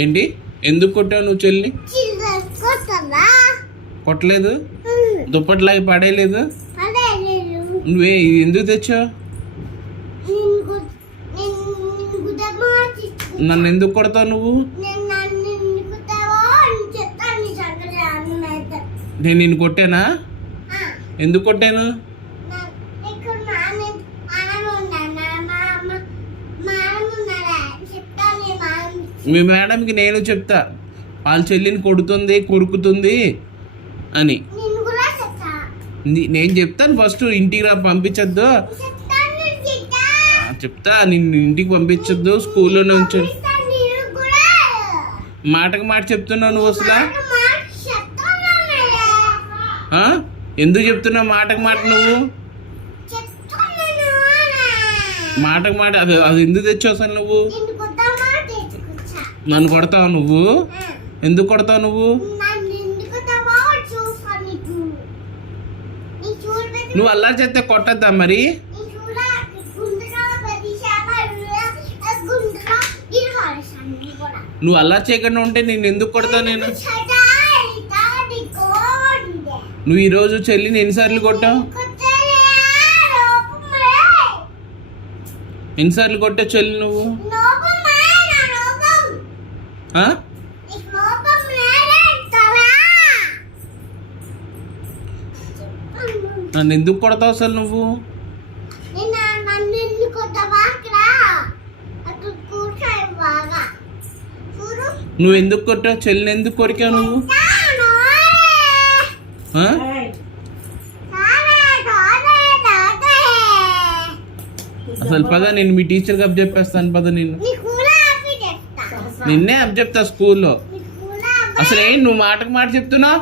ఏంటి? ఎందుకు కొట్టావు నువ్వు చెల్లి? కొట్టలేదు. దుప్పట్లాగి పడేయలేదు. నువ్వే ఎందుకు తెచ్చావు? నన్ను ఎందుకు కొడతావు నువ్వు? నేను నిన్ను కొట్టానా? ఎందుకు కొట్టాను? మీ మేడంకి నేను చెప్తా, వాళ్ళ చెల్లిని కొడుతుంది కొరుకుతుంది అని. నేను చెప్తాను. ఫస్ట్ ఇంటికి రా, పంపించద్దు చెప్తా. నిన్ను ఇంటికి పంపించద్దు, స్కూల్లోనే ఉంచు. మాటకు మాట చెప్తున్నావు నువ్వు అసలు. ఎందుకు చెప్తున్నావు మాటకు మాట? నువ్వు మాటకు మాట అది ఎందుకు తెచ్చావు అసలు? నువ్వు నన్ను కొడతావు. నువ్వు ఎందుకు కొడతావు? నువ్వు అల్లరి చేస్తే కొట్టద్దా మరి? నువ్వు అల్లరి చేయకుండా ఉంటే నేను ఎందుకు కొడతావు? నేను నువ్వు ఈరోజు చెల్లిని ఎన్నిసార్లు కొట్టావు? ఎన్నిసార్లు కొట్టావు చెల్లి నువ్వు? నన్ను ఎందుకు కొడతావు అసలు నువ్వు? నువ్వు ఎందుకు కొట్టావు చెల్లిని? ఎందుకు కొరికావు నువ్వు? అసలు పద, నేను మీ టీచర్కి అప్ చెప్పేస్తాను. పద, నిన్నే అప్ చెప్తా స్కూల్లో. అసలు ఏంటి నువ్వు మాటకు మాట చెప్తున్నావు?